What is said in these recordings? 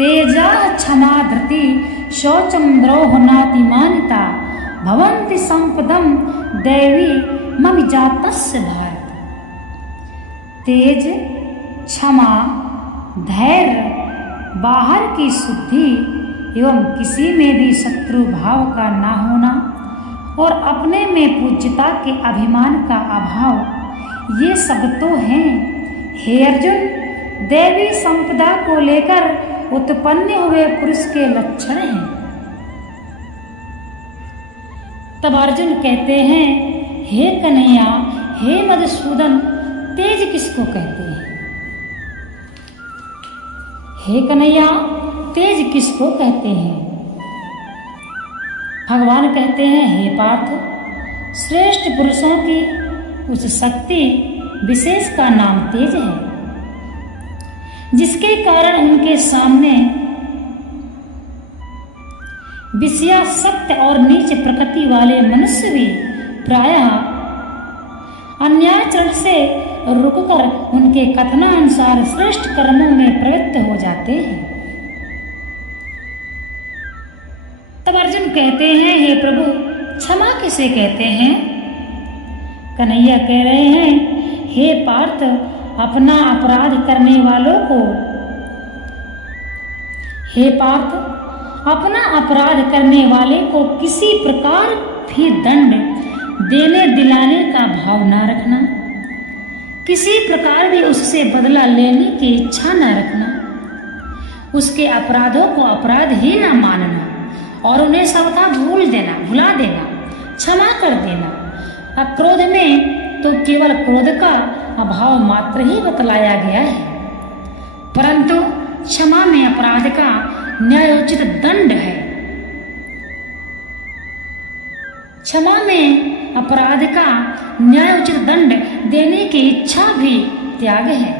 तेजा क्षमा धृति शौचम द्रोह नातिमानिता भवन्ति संपदम दैवी ममिजातस्य भारत। तेज, क्षमा, धैर्य, बाहर की शुद्धि एवं किसी में भी शत्रु भाव का ना होना और अपने में पूज्यता के अभिमान का अभाव, ये सब तो हैं हे अर्जुन दैवी संपदा को लेकर उत्पन्न हुए पुरुष के लक्षण हैं। तब अर्जुन कहते हैं हे कन्हैया, हे मधुसूदन, तेज किसको कहते हैं? हे कन्हैया, तेज किसको कहते हैं? भगवान कहते हैं हे पार्थ, श्रेष्ठ पुरुषों की उस शक्ति विशेष का नाम तेज है, जिसके कारण उनके सामने विषयासक्त और नीच प्रकृति वाले मनुष्य भी प्रायः अन्याचरण से रुककर उनके कथनानुसार श्रेष्ठ कर्मों में प्रवृत्त हो जाते हैं। तब अर्जुन कहते हैं हे प्रभु, क्षमा किसे कहते हैं? कन्हैया कह रहे हैं हे पार्थ, अपना अपराध करने वालों को, हे पार्थ, अपना अपराध करने वाले को किसी प्रकार भी दंड देने दिलाने का भाव ना रखना, किसी प्रकार भी उससे बदला लेने की इच्छा ना रखना, उसके अपराधों को अपराध ही ना मानना और उन्हें सबका भुला देना, क्षमा कर देना। अक्रोध में तो केवल क्रोध का अभाव मात्र ही बतलाया गया है, परंतु क्षमा में अपराध का न्यायोचित दंड है। क्षमा में अपराध का न्यायोचित दंड देने की इच्छा भी त्याग है।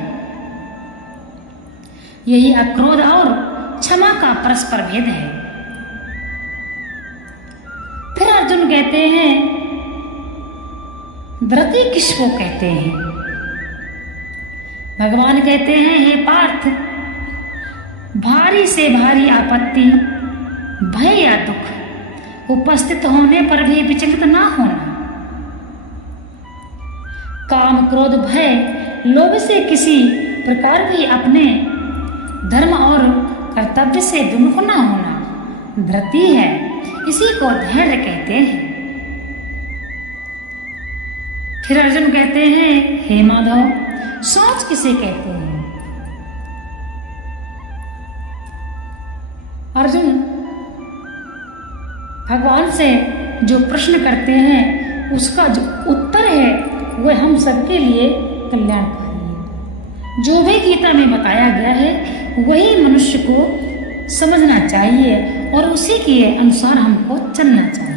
यही अक्रोध और क्षमा का परस्पर भेद है। फिर अर्जुन कहते हैं धृति किसको कहते हैं? भगवान कहते हैं हे पार्थ, भारी से भारी आपत्ति, भय या दुख उपस्थित होने पर भी विचलित ना होना, काम, क्रोध, भय, लोभ से किसी प्रकार भी अपने धर्म और कर्तव्य से विमुख ना होना धृति है। इसी को धैर्य कहते हैं। फिर अर्जुन कहते हैं हे माधव, सोच किसे कहते हैं? अर्जुन भगवान से जो प्रश्न करते हैं उसका जो उत्तर है वह हम सबके लिए कल्याणकारी है। जो भी गीता में बताया गया है वही मनुष्य को समझना चाहिए और उसी के अनुसार हमको चलना चाहिए।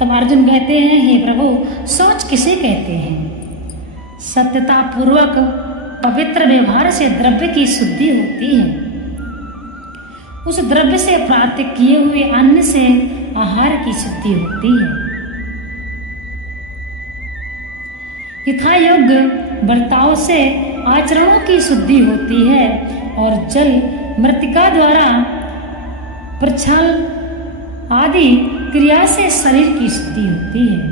तब अर्जुन कहते हैं हे प्रभु, सोच किसे कहते हैं? सत्यता पूर्वक पवित्र व्यवहार से द्रव्य की शुद्धि होती है। उस द्रव्य से प्राप्त किए हुए अन्न से आहार की शुद्धि होती है। यथा योग्य बर्ताव से आचरणों की शुद्धि होती है और जल, मृत्तिका द्वारा प्रक्षाल आदि क्रिया से शरीर की शुद्धि होती है।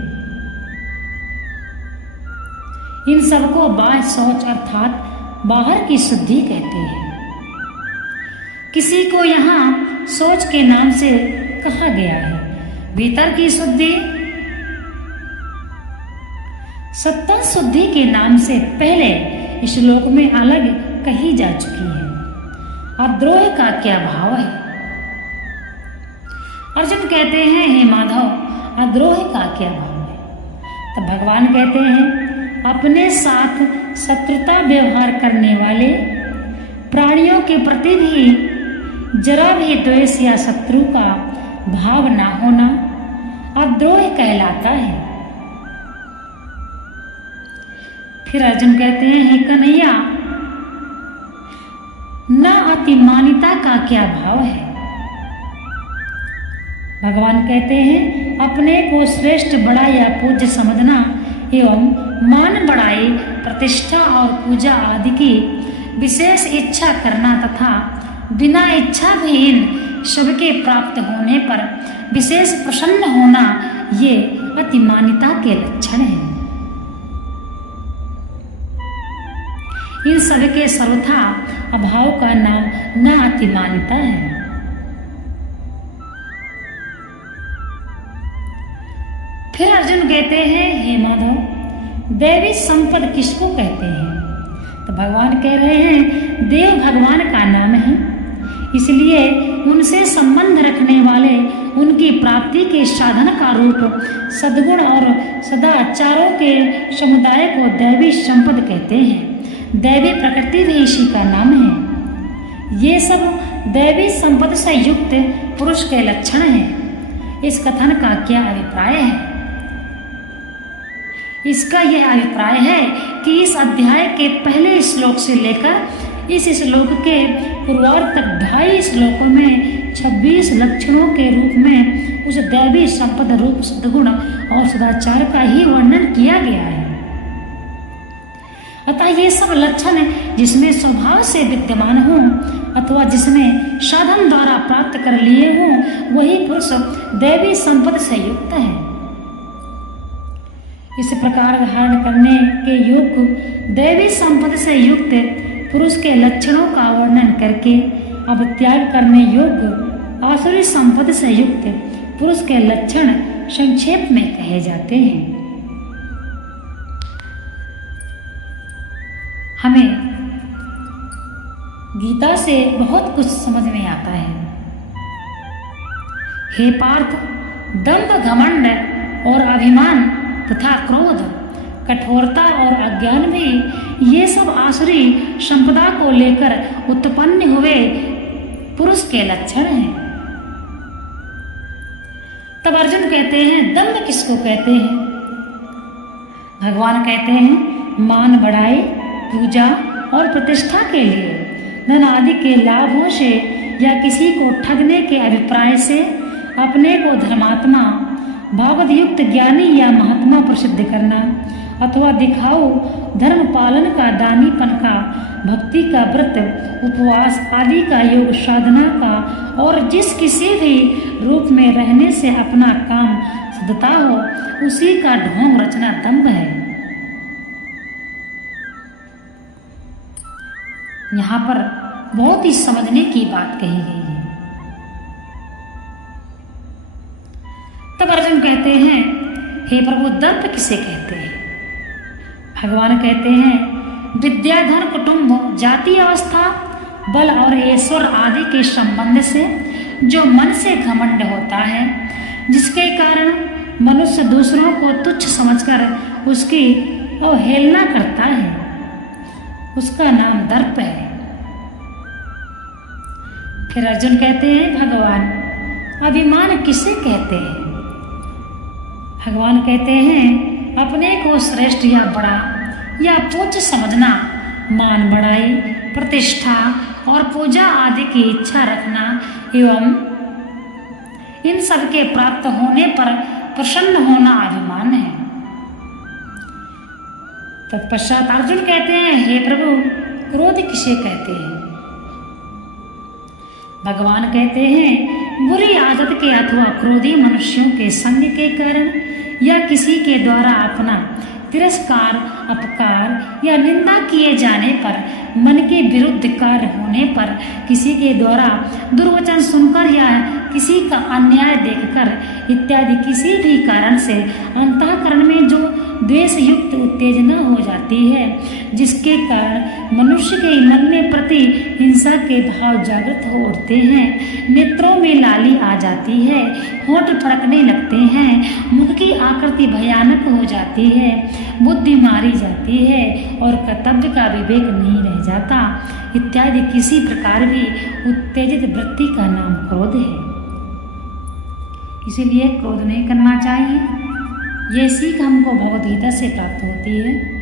इन सबको बाह्य शौच अर्थात बाहर की शुद्धि कहते हैं। किसी को यहाँ सोच के नाम से कहा गया है। भीतर की शुद्धि सत्ता शुद्धि के नाम से पहले इस श्लोक में अलग कही जा चुकी है। अद्रोह का क्या भाव है? अर्जुन कहते हैं हे माधव, अद्रोह का क्या भाव है? तब भगवान कहते हैं अपने साथ शत्रुता व्यवहार करने वाले प्राणियों के प्रति भी जरा भी द्वेष या शत्रु का भाव ना होना अद्रोह कहलाता है। फिर अर्जुन कहते हैं हे कन्हैया, न अतिमानिता का क्या भाव है? भगवान कहते हैं अपने को श्रेष्ठ, बड़ा या पूज्य समझना एवं मान, बड़ाई, प्रतिष्ठा और पूजा आदि की विशेष इच्छा करना तथा बिना इच्छा भी इन सबके प्राप्त होने पर विशेष प्रसन्न होना, ये अतिमानिता के लक्षण हैं। इन सबके सर्वथा अभाव का नाम न अतिमानिता है। फिर अर्जुन कहते हैं, हे माधव, दैवी संपद किसको कहते हैं? तो भगवान कह रहे हैं, देव भगवान का नाम है, इसलिए उनसे संबंध रखने वाले उनकी प्राप्ति के साधन का रूप सद्गुण और सदाचारों के समुदाय को दैवी संपद कहते हैं। दैवी प्रकृति भी इसी का नाम है। ये सब दैवी संपद से युक्त पुरुष के लक्षण हैं। इस कथन का क्या अभिप्राय है? इसका यह अभिप्राय है कि इस अध्याय के पहले श्लोक से लेकर इस श्लोक के पूर्वार्ध तक 2.5 श्लोकों में 26 लक्षणों के रूप में उस दैवी संपद रूप सद्गुण और सदाचार का ही वर्णन किया गया है। अतः ये सब लक्षण जिसमें स्वभाव से विद्यमान हो अथवा जिसमें साधन द्वारा प्राप्त कर लिए हो, वही पुरुष दैवी संपद से युक्त है। इस प्रकार धारण करने के योग्य दैवी संपद से युक्त पुरुष के लक्षणों का वर्णन करके अब त्याग करने योग्य आसुरी संपद से युक्त पुरुष के लक्षण संक्षेप में कहे जाते हैं। हमें गीता से बहुत कुछ समझ में आता है। हे पार्थ, दंभ, घमंड और अभिमान तथा क्रोध, कठोरता और अज्ञान भी ये सब आसुरी संपदा को लेकर उत्पन्न हुए पुरुष के लक्षण हैं। तब अर्जुन कहते हैं, दंभ किसको कहते हैं? भगवान कहते हैं, मान बढ़ाई, पूजा और प्रतिष्ठा के लिए, धन आदि के लाभों से या किसी को ठगने के अभिप्राय से अपने को धर्मात्मा, भावयुक्त ज्ञानी या महात्मा प्रसिद्ध करना अथवा दिखाओ धर्म पालन का, दानीपन का, भक्ति का, व्रत उपवास आदि का, योग साधना का और जिस किसी भी रूप में रहने से अपना काम सिद्धता हो, उसी का ढोंग रचना दंभ है। यहाँ पर बहुत ही समझने की बात कही गई है। तब अर्जुन कहते हैं, हे प्रभु, दर्प किसे कहते हैं? भगवान कहते हैं, विद्या, धन, कुटुंब, जाति, अवस्था, बल और ऐश्वर्य आदि के संबंध से जो मन से घमंड होता है, जिसके कारण मनुष्य दूसरों को तुच्छ समझकर उसकी अवहेलना करता है, उसका नाम दर्प है। फिर अर्जुन कहते हैं, भगवान, अभिमान किसे कहते हैं? भगवान कहते हैं, अपने को श्रेष्ठ या बड़ा या पूज्य समझना, मान बढ़ाई, प्रतिष्ठा और पूजा आदि की इच्छा रखना एवं इन सब के प्राप्त होने पर प्रसन्न होना अभिमान है। तत्पश्चात अर्जुन कहते हैं, हे प्रभु, क्रोध किसे कहते हैं? भगवान कहते हैं, बुरी आदत के अथवा क्रोधी मनुष्यों के संग के कारण या किसी के द्वारा अपना तिरस्कार, अपकार या निंदा किए जाने पर, मन के विरुद्ध कार्य होने पर, किसी के द्वारा दुर्वचन सुनकर या किसी का अन्याय देखकर इत्यादि किसी भी कारण से अंतःकरण में जो द्वेष युक्त उत्तेजना हो जाती है, जिसके कारण मनुष्य के मन में प्रति हिंसा के भाव जागृत हो उठते हैं, नेत्रों में लाली आ जाती है, होंठ फड़कने लगते हैं, मुख की आकृति भयानक हो जाती है, बुद्धि मारी जाती है और कर्तव्य का विवेक नहीं रह जाता, इत्यादि किसी प्रकार भी उत्तेजित वृत्ति का नाम क्रोध है। इसीलिए क्रोध नहीं करना चाहिए। ये सीख हमको भगवद गीता से प्राप्त होती है।